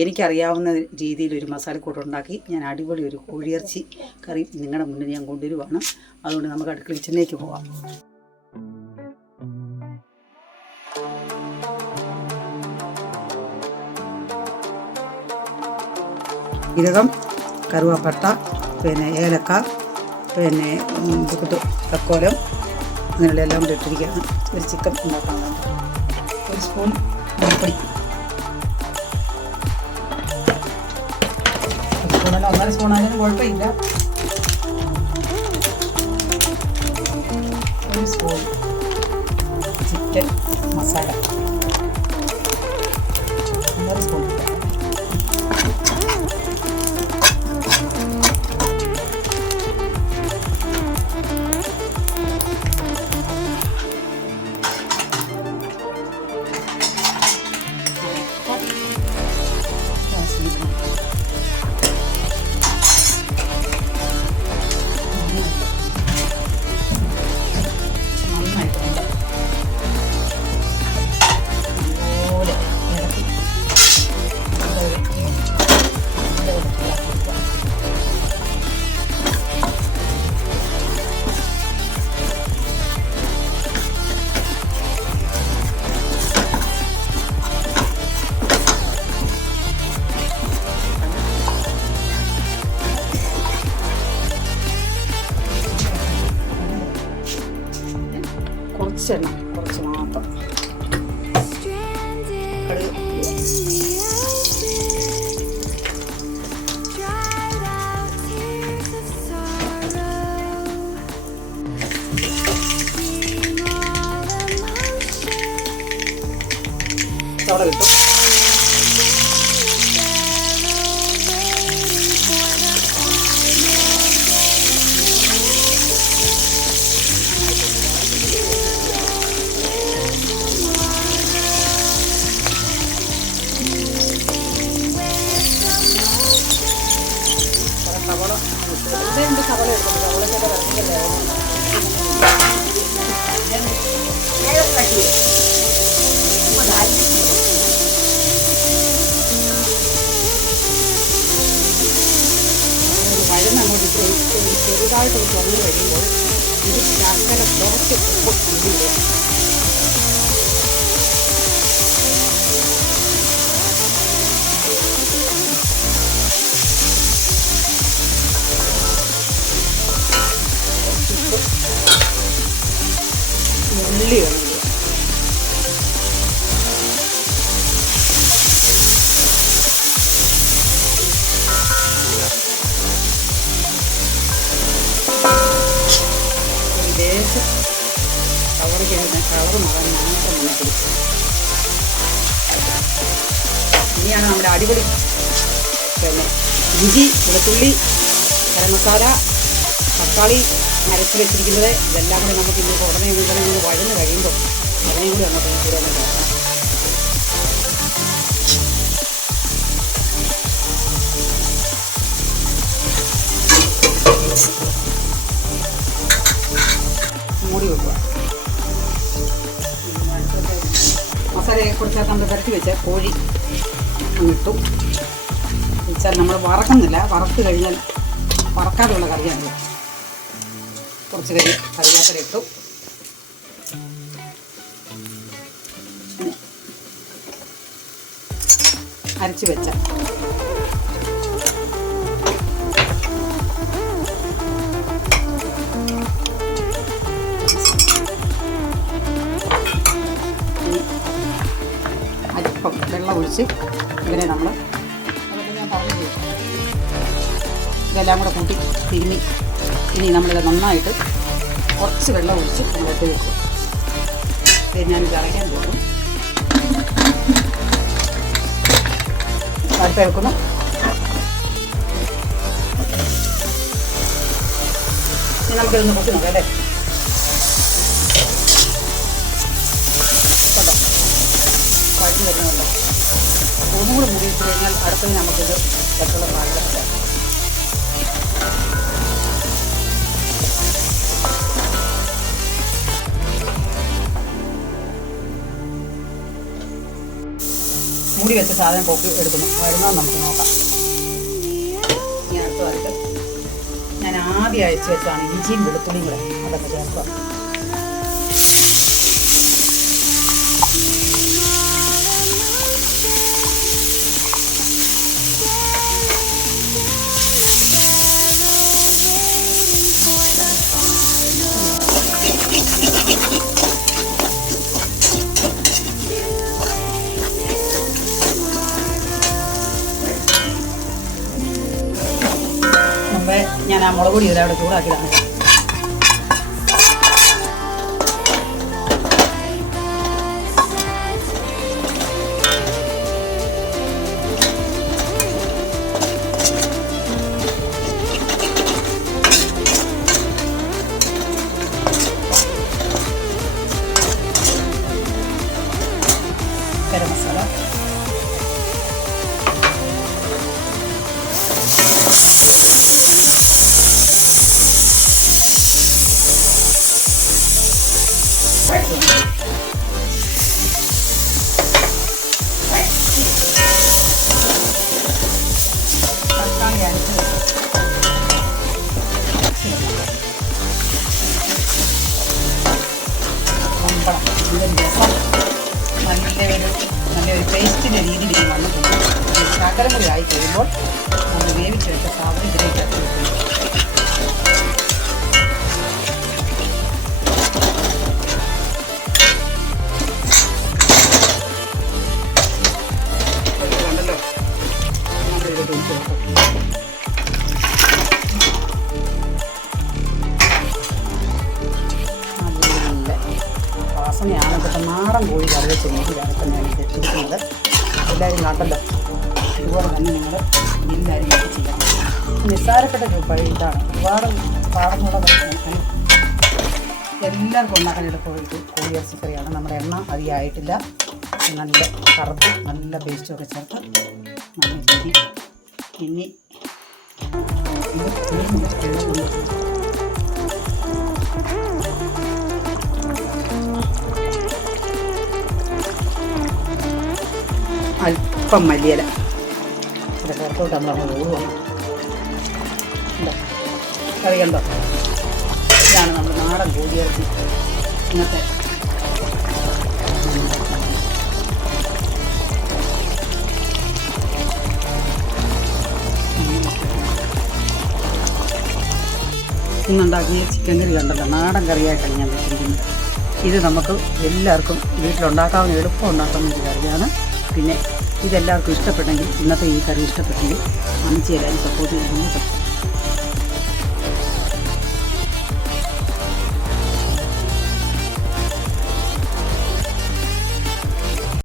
എനിക്കറിയാവുന്ന രീതിയിൽ ഒരു മസാലക്കൂട്ട് ഉണ്ടാക്കി ഞാൻ അടിപൊളി ഒരു കോഴിയിറച്ചി കറി നിങ്ങളുടെ മുന്നിൽ ഞാൻ കൊണ്ടുവരുവാണ്. അതുകൊണ്ട് നമുക്ക് അടുക്കള കിച്ചണിലേക്ക് പോകാം. ജീരകം, കറുവാപ്പട്ട, പിന്നെ ഏലക്ക, പിന്നെ തക്കോലം, അങ്ങനെയുള്ള എല്ലാം കൂടി ഇട്ടിരിക്കുകയാണ്. ഒരു ചിക്കൻ ഉണ്ടാക്കാനുള്ളത്. ഒരു സ്പൂൺ മഞ്ഞൾപ്പൊടി, സ്പൂണല്ല 1.5 സ്പൂണായാലും കുഴപ്പമില്ല. ഒരു സ്പൂൺ ചിക്കൻ മസാല, 1.5 സ്പൂൺ. കുറച്ചെണ്ണ, കുറച്ച് മാത്രം. ചോള കിട്ടും. സവള എടുക്കുന്നു. സവളയൊക്കെ വരച്ചിട്ടല്ലേ വഴുന്ന് അങ്ങോട്ട് ചെറുതായിട്ട് തുറന്നു കഴിയുമ്പോൾ ഇത് ശർക്കര കുറച്ച് ഉപ്പ് ഇടുക. ഉള്ളി വേണം. ദേശം കവറിക്ക് കളർ മാറാൻ മാത്രം മണിക്കൂർ. ഇനിയാണ് നമ്മുടെ അടിപൊളി പിന്നെ ഇഞ്ചി, വെളുത്തുള്ളി, ഗരം മസാല, തക്കാളി അരച്ച് വെച്ചിരിക്കുന്നത്. ഇതെല്ലാം കൂടി നമുക്ക് ഇന്ന് ഉടനെ ഇങ്ങനെ വഴന്ന് കഴിയുമ്പോൾ അതിനെയും കൂടി അങ്ങോട്ട് കൂടെ ഒന്ന് നോക്കാം. മൂടി വെക്കുക. മസാലയെ കുറിച്ച് നമ്മൾ പുരട്ടി വെച്ച കോഴി ഇട്ടു വെച്ചാൽ നമ്മൾ വറക്കുന്നില്ല. വറുത്ത് കഴിഞ്ഞാൽ വറക്കാതെയുള്ള കറിയാണ്. കുറച്ച് കറിവേപ്പില ഇട്ടു. അരച്ച് വെച്ച അല്പം വെള്ളം ഒഴിച്ച് ഇതിനെ നമ്മൾ ഞാൻ പറഞ്ഞു ഇതെല്ലാം കൂടെ കൂട്ടി തിരുമ്മി ഇനി നമ്മളിത് നന്നായിട്ട് കുറച്ച് വെള്ളം ഒഴിച്ച് നമ്മളിട്ട് വെക്കും. ഞാനിത് അടയ്ക്കാൻ പോകും. അടുത്ത വെക്കുന്നു. ഇനി നമുക്കിതൊന്ന് പൊട്ടി നോക്കാം അല്ലേ. കേട്ടോ വഴി വരുന്നുണ്ടോ. ഒന്നുകൂടെ മൂടിയിട്ട് കഴിഞ്ഞാൽ അടുത്തത് നമുക്കിത് വെച്ചുള്ള പാചകം. മൂടി വെച്ച സാധനം പൊക്കി എടുക്കുന്നു. വരുന്നത് നമുക്ക് നോക്കാം. ഇനി അടുത്തതായിട്ട് ഞാൻ ആദ്യം അയച്ചു വെച്ചാണ് ഇഞ്ചിയും വെളുത്തുള്ളിയും കൂടെ അതൊക്കെ ചേർക്കുക. ഞാൻ ആ മുളക് പൊടി അവിടെ ചൂടാക്കിയതാണ്. ഗരം മസാല, തക്കാളി അരച്ച് പമ്പളം ഇതിൻ്റെ രസം നല്ലൊരു പേസ്റ്റിൻ്റെ രീതിയിൽ വന്നിട്ടുണ്ട്. ശകലം കൂടി ആയി കഴിയുമ്പോൾ നമ്മൾ വേവിച്ച് വെച്ച സാധനം ഇതിലേക്ക് ഇട്ട് വെക്കുന്നു. കണ്ടല്ലോ, നമ്മളിത് ഒഴിച്ച് വെക്കും. വാസനയാണ്. ഇപ്പോഴത്തെ നാടൻ കോഴി കറി വെച്ച രീതിയിലാണ് ഇപ്പം ഞാൻ ഇരിക്കുന്നത്. എല്ലാവരും കണ്ടല്ലോ. ഇതുപോലെ തന്നെ നിങ്ങൾ എല്ലാവരും ഇത് ചെയ്യണം. നിസ്സാരപ്പെട്ട ഇതാണ്. ഒരുപാട് പാടുന്നുള്ള പ്രശ്നം എല്ലാവർക്കും ഉണ്ടാക്കാൻ എളുപ്പം. ഇത് കോഴി ഇറച്ചിക്കറിയാണ്. നമ്മുടെ എണ്ണ അധികമായിട്ടില്ല. നല്ല കറുപ്പ് നല്ല പേസ്റ്റൊക്കെ ചേർത്ത് നല്ല രീതി. ഇനി അല്പം മല്ലിയില ഇവിടെ പുറത്തോട്ട് നമ്മളങ്ങ് ഓടുകയാണ്. കറി കണ്ടോ? ഇതാണ് നമ്മൾ നാടൻ കോഴിയിറച്ചി. ഇന്നത്തെ ഇന്നുണ്ടാക്കിയ ചിക്കൻ കറി കണ്ടല്ലോ. നാടൻ കറിയായിട്ടാണ് ഞാൻ വെച്ചിരിക്കുന്നത്. ഇത് നമുക്ക് എല്ലാവർക്കും വീട്ടിലുണ്ടാക്കാവുന്ന എളുപ്പം ഉണ്ടാക്കാവുന്ന ഒരു കറിയാണ്. പിന്നെ ഇതെല്ലാവർക്കും ഇഷ്ടപ്പെട്ടെങ്കിൽ, ഇന്നത്തെ ഈ കറി ഇഷ്ടപ്പെട്ടെങ്കിൽ അമ്മച്ചി എല്ലാവരും സപ്പോർട്ട് ചെയ്യുന്നു.